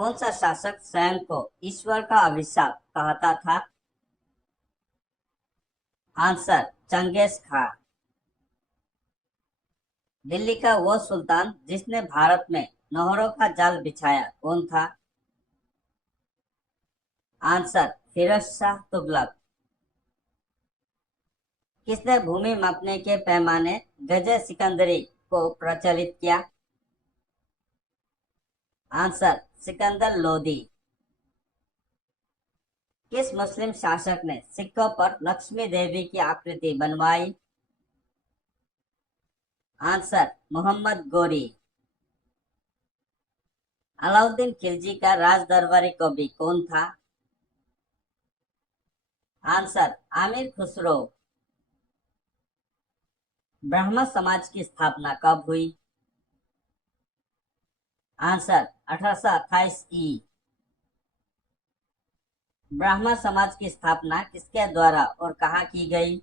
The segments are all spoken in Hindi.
कौन सा शासक स्वयं को ईश्वर का अभिशाप कहता था? आंसर, चंगेज खां। दिल्ली का वो सुल्तान जिसने भारत में नहरों का जाल बिछाया, कौन था? आंसर, फिरोज शाह तुगलक। किसने भूमि मापने के पैमाने गजे सिकंदरी को प्रचलित किया? आंसर, सिकंदर लोदी। किस मुस्लिम शासक ने सिक्कों पर लक्ष्मी देवी की आकृति बनवाई? आंसर, मोहम्मद गोरी। अलाउद्दीन खिलजी का राज दरबारी कवि कौन था? आंसर, आमिर खुसरो। ब्राह्मण समाज की स्थापना कब हुई? आंसर, 1828 ई। ब्राह्मण समाज की स्थापना किसके द्वारा और कहाँ की गई?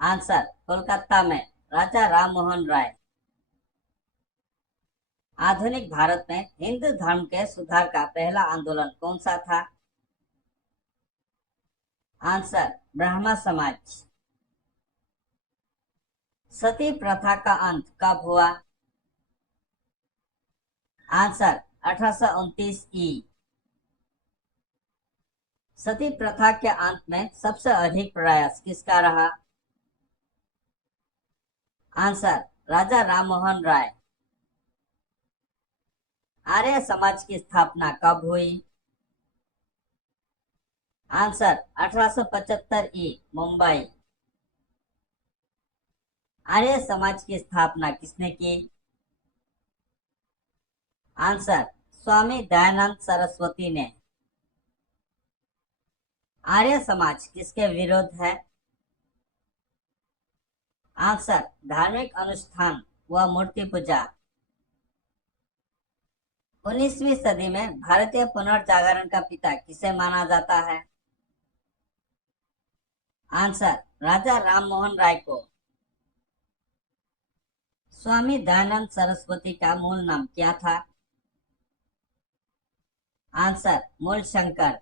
आंसर, कोलकाता में राजा राममोहन राय। आधुनिक भारत में हिंदू धर्म के सुधार का पहला आंदोलन कौन सा था? आंसर, ब्राह्मण समाज। सती प्रथा का अंत कब हुआ? आंसर, 1829 ई। सती प्रथा के अंत में सबसे अधिक प्रयास किसका रहा? आंसर, राजा राममोहन राय। आर्य समाज की स्थापना कब हुई? आंसर, 1875 ई, मुंबई। आर्य समाज की स्थापना किसने की? आंसर, स्वामी दयानंद सरस्वती ने। आर्य समाज किसके विरोध है? आंसर, धार्मिक अनुष्ठान व मूर्ति पूजा। 19वीं सदी में भारतीय पुनर्जागरण का पिता किसे माना जाता है? आंसर, राजा राममोहन राय को। स्वामी दयानंद सरस्वती का मूल नाम क्या था? आंसर, मूलशंकर।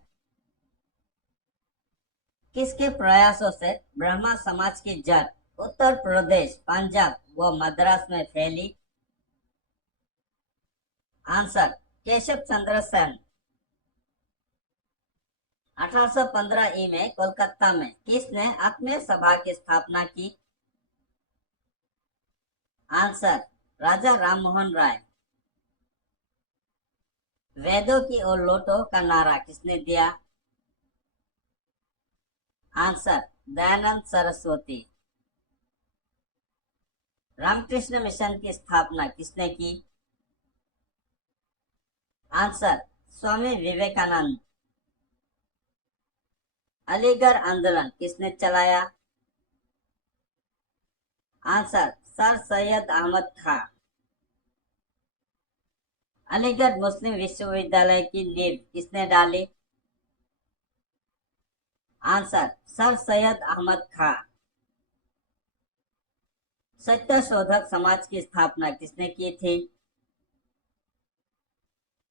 किसके प्रयासों से ब्रह्मा समाज की जड़ उत्तर प्रदेश, पंजाब व मद्रास में फैली? आंसर, केशव चंद्र सेन। 1815 ई में कोलकाता में किसने आत्मीय सभा की स्थापना की? आंसर, राजा राममोहन राय। वेदों की ओर लौटो का नारा किसने दिया? आंसर, दयानंद सरस्वती। रामकृष्ण मिशन की स्थापना किसने की? आंसर, स्वामी विवेकानंद। अलीगढ़ आंदोलन किसने चलाया? आंसर, सर सैयद अहमद खां। अलीगढ़ मुस्लिम विश्वविद्यालय की नींव किसने डाली? आंसर, सर सैयद अहमद खां। सत्य शोधक समाज की स्थापना किसने की थी?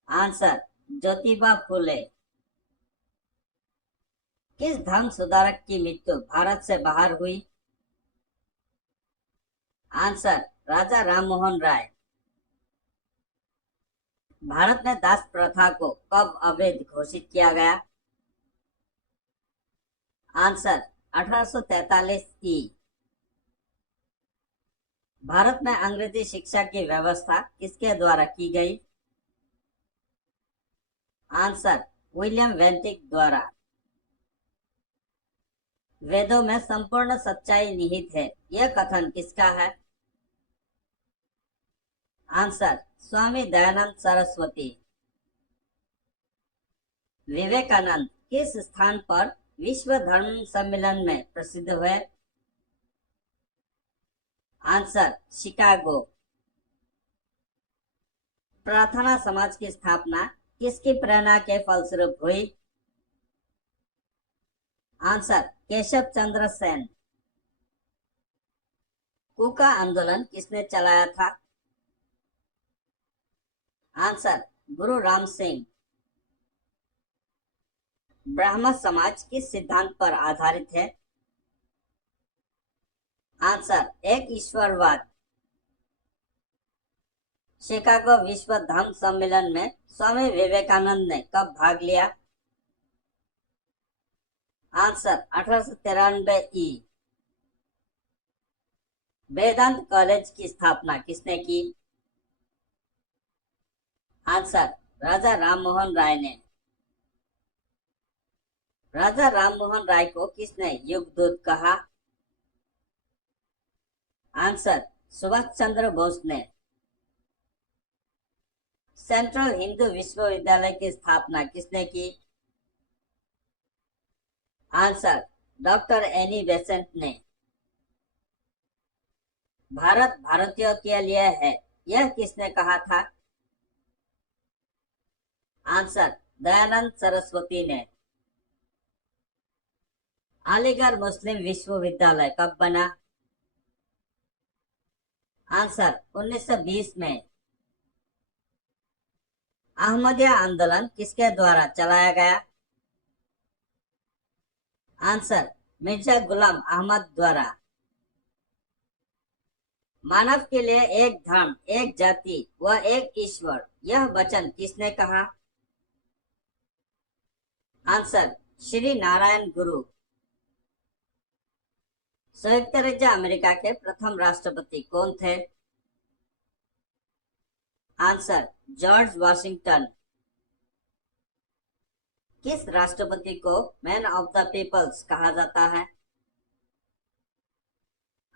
आंसर, ज्योतिबा फूले। किस धर्म सुधारक की मृत्यु भारत से बाहर हुई? आंसर, राजा राममोहन राय। भारत में दास प्रथा को कब अवैध घोषित किया गया? आंसर, 1843 ई। भारत में अंग्रेजी शिक्षा की व्यवस्था किसके द्वारा की गई? आंसर, विलियम बेंटिक द्वारा। वेदों में संपूर्ण सच्चाई निहित है, यह कथन किसका है? आंसर, स्वामी दयानंद सरस्वती। विवेकानंद किस स्थान पर विश्व धर्म सम्मेलन में प्रसिद्ध हुए? Answer, Chicago. प्रार्थना समाज की स्थापना किसकी प्रेरणा के फलस्वरूप हुई? आंसर, केशव चंद्र सेन। कूका आंदोलन किसने चलाया था? आंसर गुरु राम सिंह। ब्राह्मण समाज किस सिद्धांत पर आधारित है? आंसर एक ईश्वरवाद। शिकागो विश्व धम्म सम्मेलन में स्वामी विवेकानंद ने कब भाग लिया? आंसर 1893 ई। वेदांत कॉलेज की स्थापना किसने की? आंसर राजा राममोहन राय ने। राजा राममोहन राय को किसने युगदूत कहा? आंसर सुभाष चंद्र बोस ने। सेंट्रल हिंदू विश्वविद्यालय की स्थापना किसने की? आंसर डॉक्टर एनी बेसेंट ने। भारत भारतीयों के लिए है, यह किसने कहा था? आंसर दयानंद सरस्वती ने। अलीगढ़ मुस्लिम विश्वविद्यालय कब बना? आंसर 1920 में। अहमदिया आंदोलन किसके द्वारा चलाया गया? आंसर मिर्जा गुलाम अहमद द्वारा। मानव के लिए एक धर्म, एक जाति व एक ईश्वर, यह वचन किसने कहा? आंसर श्री नारायण गुरु। संयुक्त राज्य अमेरिका के प्रथम राष्ट्रपति कौन थे? Answer George Washington. किस राष्ट्रपति को मैन ऑफ द पीपल्स कहा जाता है?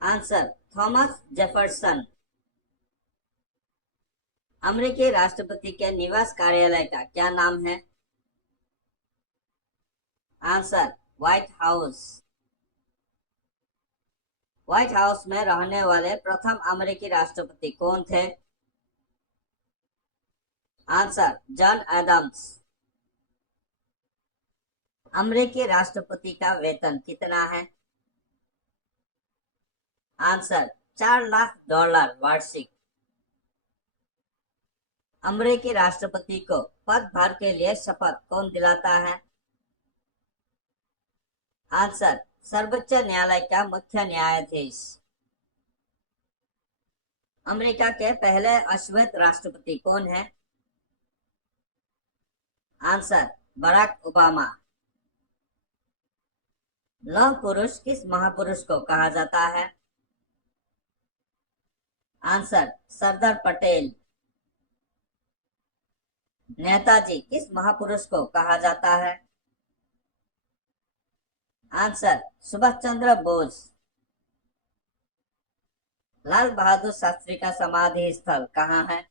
Answer Thomas Jefferson. अमेरिकी राष्ट्रपति के निवास कार्यालय का क्या नाम है? Answer White House. White House में रहने वाले प्रथम अमेरिकी राष्ट्रपति कौन थे? Answer John Adams. अमेरिकी राष्ट्रपति का वेतन कितना है? आंसर $4 लाख वार्षिक। अमेरिकी राष्ट्रपति को पदभार के लिए शपथ कौन दिलाता है? आंसर सर्वोच्च न्यायालय का मुख्य न्यायाधीश। अमेरिका के पहले अश्वेत राष्ट्रपति कौन है? Answer Barack Obama. लौह पुरुष किस महापुरुष को कहा जाता है? आंसर सरदार पटेल। नेताजी किस महापुरुष को कहा जाता है? आंसर सुभाष चंद्र बोस। लाल बहादुर शास्त्री का समाधि स्थल कहाँ है?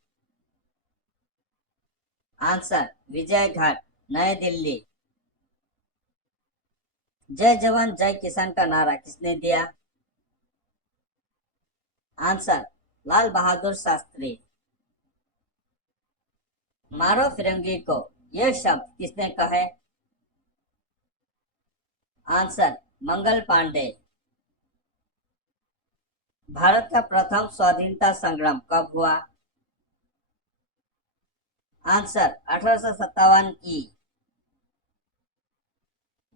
आंसर विजय घाट, नई दिल्ली। जय जवान जय किसान का नारा किसने दिया? आंसर लाल बहादुर शास्त्री। मारो फिरंगी को यह शब्द किसने कहे? आंसर मंगल पांडे। भारत का प्रथम स्वाधीनता संग्राम कब हुआ? आंसर 1857 ई।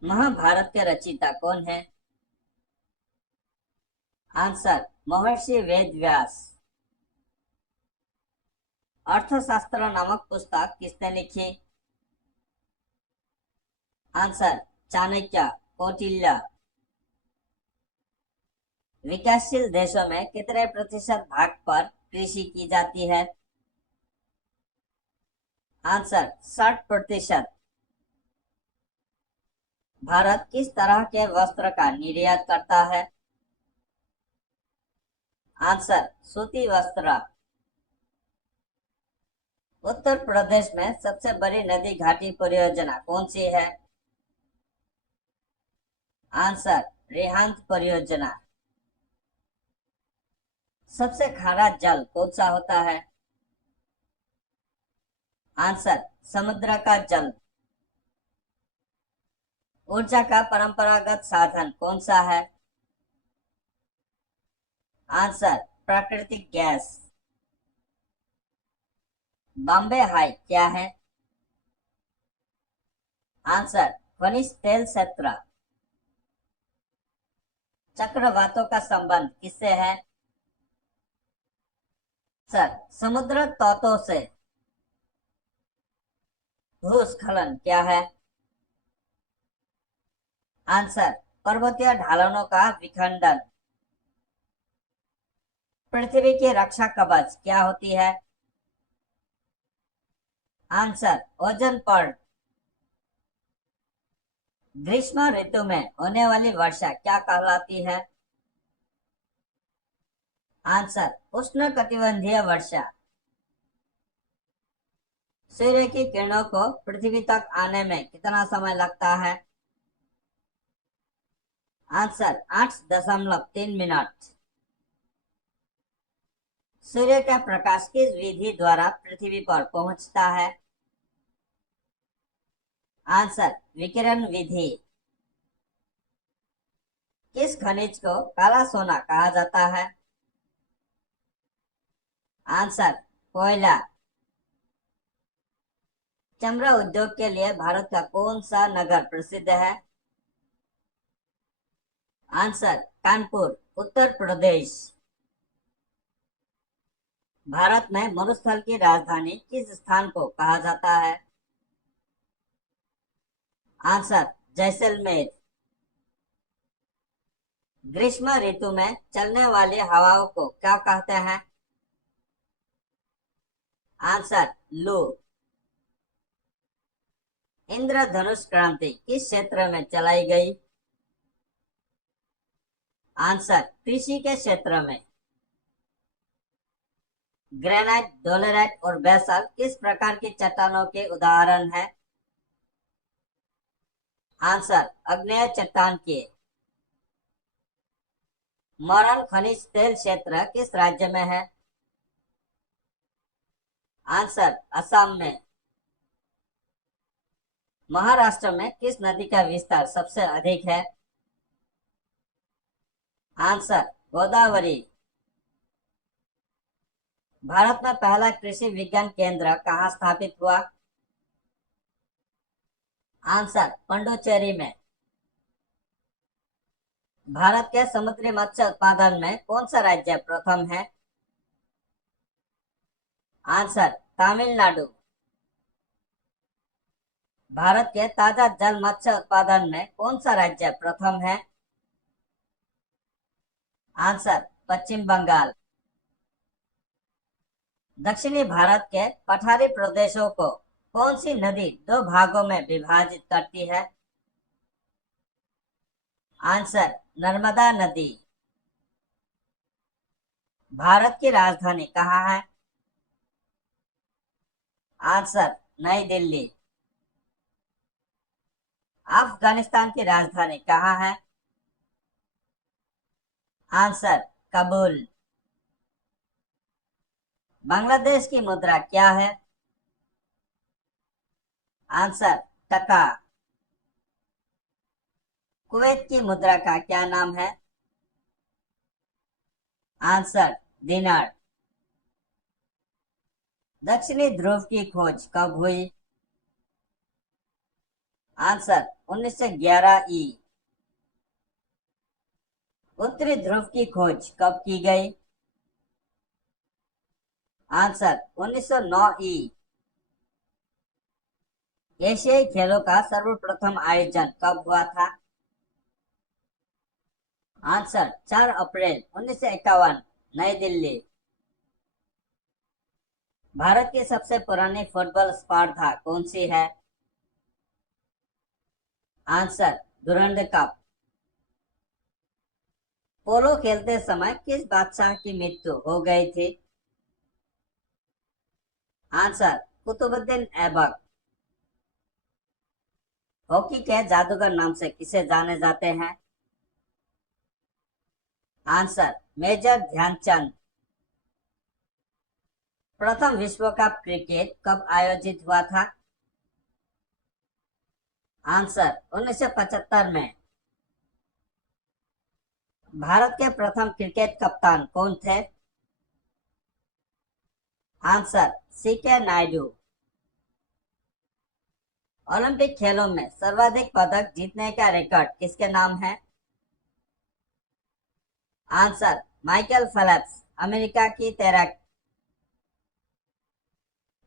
महाभारत के रचयिता कौन है? आंसर महर्षि वेदव्यास। अर्थशास्त्र नामक पुस्तक किसने लिखी? आंसर चाणक्य, कौटिल्य। विकासशील देशों में कितने प्रतिशत भाग पर कृषि की जाती है? आंसर 60%। भारत किस तरह के वस्त्र का निर्यात करता है? आंसर सूती वस्त्र। उत्तर प्रदेश में सबसे बड़ी नदी घाटी परियोजना कौन सी है? आंसर रिहांद परियोजना। सबसे खारा जल कौन सा होता है? आंसर समुद्र का जल। ऊर्जा का परंपरागत साधन कौन सा है? आंसर प्राकृतिक गैस। बॉम्बे हाई क्या है? आंसर, खनिज तेल क्षेत्र। चक्रवातों का संबंध किससे है? सर, समुद्र तटों से। भूस्खलन क्या है? आंसर, पर्वतीय ढलानों का विखंडन। पृथ्वी की रक्षा कवच क्या होती है? आंसर, ओजोन परत। ग्रीष्म ऋतु में होने वाली वर्षा क्या कहलाती है? आंसर, उष्णकटिबंधीय वर्षा। सूर्य की किरणों को पृथ्वी तक आने में कितना समय लगता है? Answer, 8.3 minute. सूर्य का प्रकाश किस विधि द्वारा पृथ्वी पर पहुंचता है? आंसर, विकिरण विधि। किस खनिज को काला सोना कहा जाता है? आंसर, कोयला। चमड़ा उद्योग के लिए भारत का कौन सा नगर प्रसिद्ध है? आंसर, कानपुर, उत्तर प्रदेश। भारत में मरुस्थल की राजधानी किस स्थान को कहा जाता है? आंसर, जैसलमेर। ग्रीष्म ऋतु में चलने वाली हवाओं को क्या कहते हैं? आंसर, लू। इंद्रधनुष क्रांति किस क्षेत्र में चलाई गई? आंसर, कृषि के क्षेत्र में। ग्रेनाइट, डोलेराइट और बेसाल्ट किस प्रकार की चट्टानों के उदाहरण हैं? आंसर, आग्नेय चट्टान के। मरन खनिज तेल क्षेत्र किस राज्य में है? आंसर, असम में। महाराष्ट्र में किस नदी का विस्तार सबसे अधिक है? आंसर, गोदावरी। भारत में पहला कृषि विज्ञान केंद्र कहाँ स्थापित हुआ? आंसर, पुडुचेरी में। भारत के समुद्री मत्स्य उत्पादन में कौन सा राज्य प्रथम है? आंसर, तमिलनाडु। भारत के ताजा जल मत्स्य उत्पादन में कौन सा राज्य प्रथम है? आंसर, पश्चिम बंगाल। दक्षिणी भारत के पठारी प्रदेशों को कौन सी नदी दो भागों में विभाजित करती है? आंसर, नर्मदा नदी। भारत की राजधानी कहाँ है? आंसर, नई दिल्ली। अफगानिस्तान की राजधानी कहाँ है? आंसर, काबुल। बांग्लादेश की मुद्रा क्या है? आंसर, टका। कुवैत की मुद्रा का क्या नाम है? आंसर, दिनार। दक्षिणी ध्रुव की खोज कब हुई? आंसर, 1911 ई। उत्तरी ध्रुव की खोज कब की गई? आंसर, 1909 ई। एशियाई खेलों का सर्वप्रथम आयोजन कब हुआ था? आंसर, 4 अप्रैल 1951, नई दिल्ली। भारत की सबसे पुरानी फुटबॉल स्पर्धा कौन सी है? Answer, Durand cup. पोलो खेलते समय किस बादशाह की मृत्यु हो गई थी? आंसर, कुतुबुद्दीन ऐबक। हॉकी के जादूगर नाम से किसे जाने जाते हैं? Answer, major Dhyanchand. प्रथम विश्व कप क्रिकेट कब आयोजित हुआ था? आंसर, 1975 में। भारत के प्रथम क्रिकेट कप्तान कौन थे? Answer, C K Naidu. ओलंपिक खेलों में सर्वाधिक पदक जीतने का रिकॉर्ड किसके नाम है? आंसर माइकल फेल्प्स, अमेरिका की तैराक।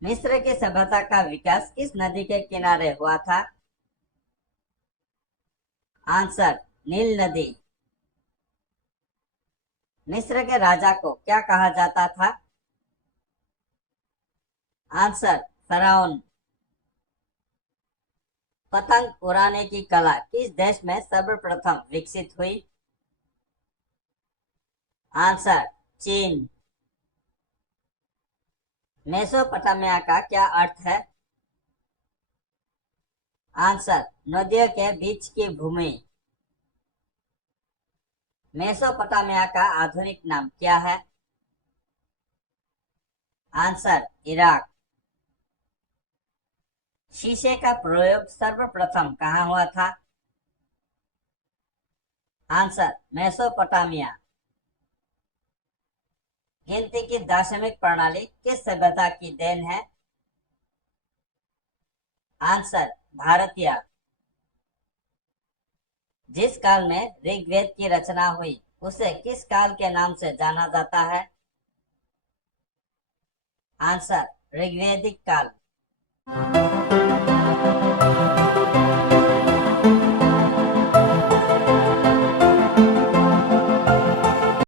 मिस्र की सभ्यता का विकास किस नदी के किनारे हुआ था? आंसर नील नदी। मिस्र के राजा को क्या कहा जाता था? आंसर फराउन। पतंग उड़ाने की कला किस देश में सर्वप्रथम विकसित हुई? आंसर चीन। मेसोपोटामिया का क्या अर्थ है? आंसर नदियों के बीच की भूमि। मेसोपोटामिया का आधुनिक नाम क्या है? Answer Iraq. शीशे का प्रयोग सर्वप्रथम कहाँ हुआ था? Answer Mesopotamia. गिनती की दार्शनिक प्रणाली किस सभ्यता की देन है? आंसर भारतीय। जिस काल में ऋग्वेद की रचना हुई उसे किस काल के नाम से जाना जाता है? आंसर ऋग्वैदिक काल।